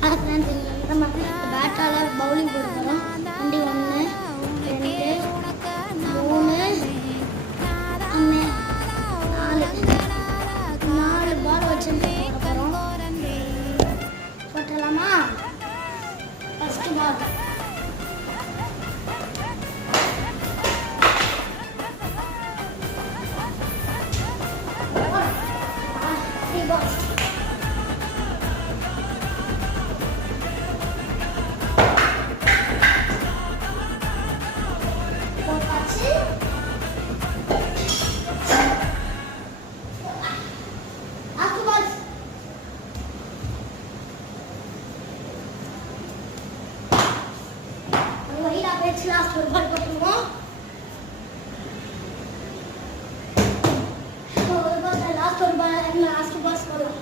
நம்ம பேட்டால் பவுலிங் போட போகிறோம். வண்டி 1 2 3 4 பால் வச்சுட்டு போட போகிறோம். போட்டலாமா? ஃபஸ்ட்டு பால் லாஸ்ட் ஒரு பால் போட்டுருவோம். லாஸ்ட் பால் போடலாம்.